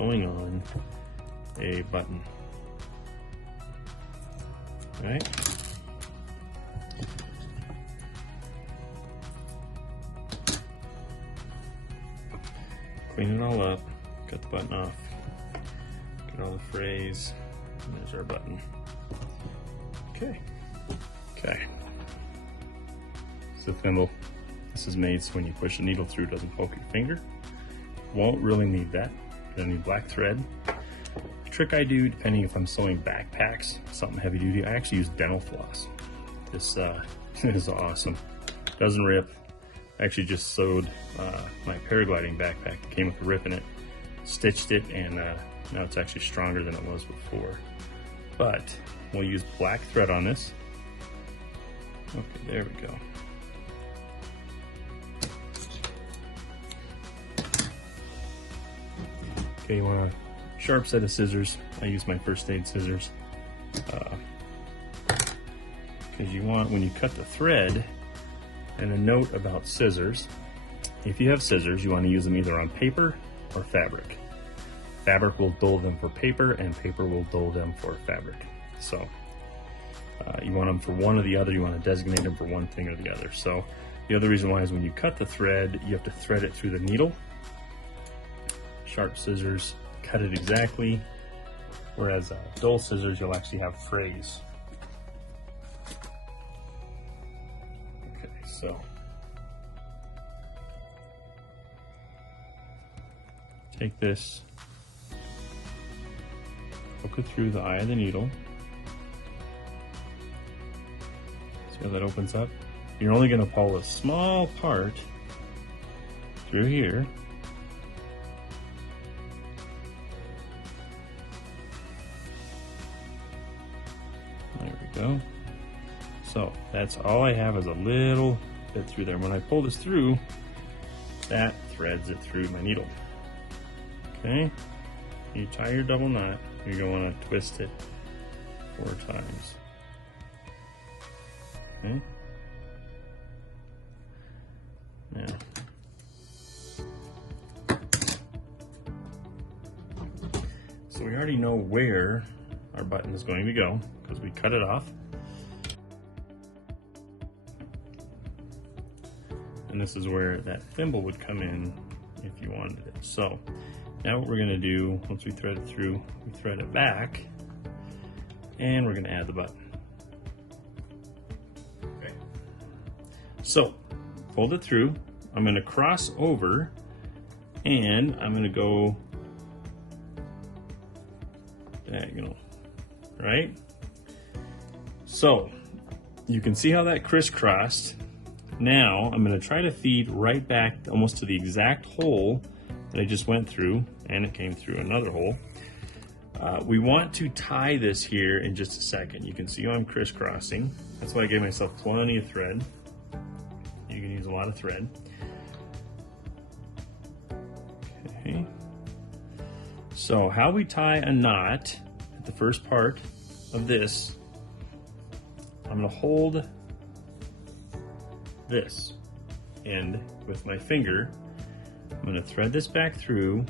sewing on a button. All right. Clean it all up, cut the button off, get all the frays, and there's our button. Okay. It's the thimble. This is made so when you push the needle through, it doesn't poke your finger. Won't really need that. Gonna need black thread. The trick I do, depending if I'm sewing backpacks, something heavy duty, I actually use dental floss. This is awesome. Doesn't rip. I actually just sewed my paragliding backpack. It came with a rip in it, stitched it, and now it's actually stronger than it was before. But we'll use black thread on this. Okay, there we go. Okay, you want a sharp set of scissors. I use my first aid scissors. Because you want, when you cut the thread, and a note about scissors, if you have scissors, you want to use them either on paper or fabric. Fabric will dull them for paper, and paper will dull them for fabric. So you want them for one or the other. You want to designate them for one thing or the other. So the other reason why is when you cut the thread, you have to thread it through the needle. Sharp scissors cut it exactly, whereas dull scissors, you'll actually have frays. Okay, so take this, poke it through the eye of the needle. See how that opens up? You're only going to pull a small part through here. There we go. So that's all I have is a little bit through there. When I pull this through, that threads it through my needle. Okay, you tie your double knot, you're going to twist it 4 times. Okay. Now, so we already know where our button is going to go because we cut it off. And this is where that thimble would come in if you wanted it. So now what we're going to do, once we thread it through, we thread it back, and we're going to add the button. Okay. So fold it through. I'm going to cross over, and I'm going to go diagonal, right? So you can see how that crisscrossed. Now I'm going to try to feed right back almost to the exact hole that I just went through, and it came through another hole. We want to tie this here in just a second. You can see how I'm crisscrossing. That's why I gave myself plenty of thread. You can use a lot of thread. Okay. So how we tie a knot at the first part of this, I'm going to hold this end with my finger. I'm going to thread this back through.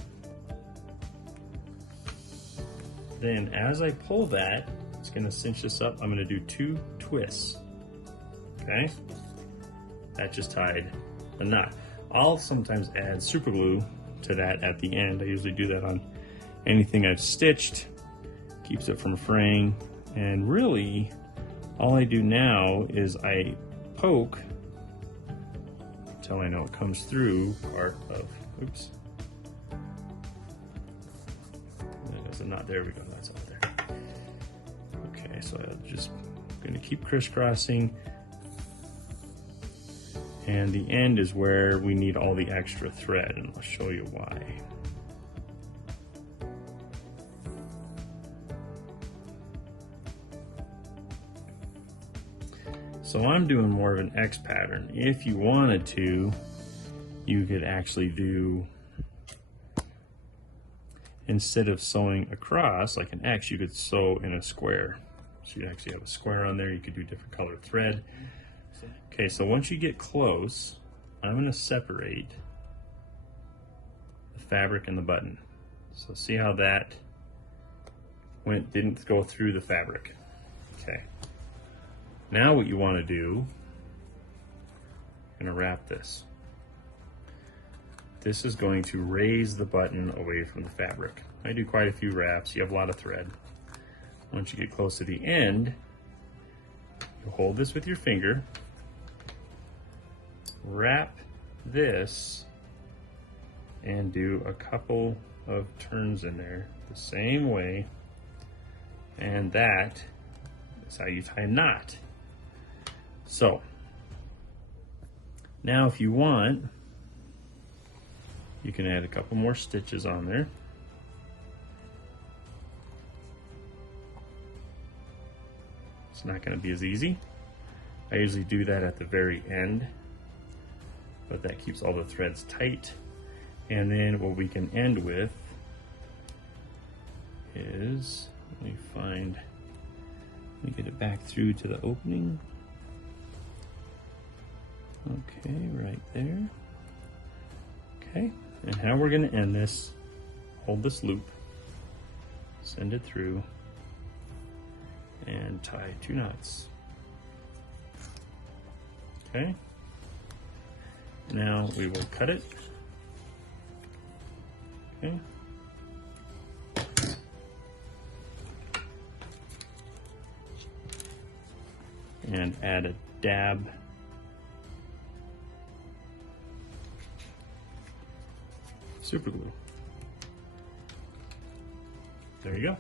Then as I pull that, it's going to cinch this up. I'm going to do 2 twists. Okay? That just tied a knot. I'll sometimes add super glue to that at the end. I usually do that on anything I've stitched. Keeps it from fraying. And really, all I do now is I poke until I know it comes through part of, oops. There's a knot, there we go, that's all there. Okay, so I'm just gonna keep crisscrossing. And the end is where we need all the extra thread, and I'll show you why. So I'm doing more of an X pattern. If you wanted to, you could actually do, instead of sewing across like an X, you could sew in a square. So you actually have a square on there. You could do different colored thread. Okay, so once you get close, I'm going to separate the fabric and the button. So see how that didn't go through the fabric. Okay. Now what you want to do, I'm going to wrap this. This is going to raise the button away from the fabric. I do quite a few wraps. You have a lot of thread. Once you get close to the end, you hold this with your finger, wrap this, and do a couple of turns in there the same way, and that is how you tie a knot. So now if you want, you can add a couple more stitches on there. It's not going to be as easy. I usually do that at the very end, but that keeps all the threads tight. And then what we can end with is, let me get it back through to the opening. Okay, right there. Okay, and how we're going to end this, hold this loop, send it through, and tie 2 knots. Okay, now we will cut it. Okay. And add a dab super glue. There you go.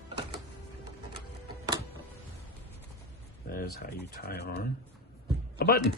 That is how you tie on a button.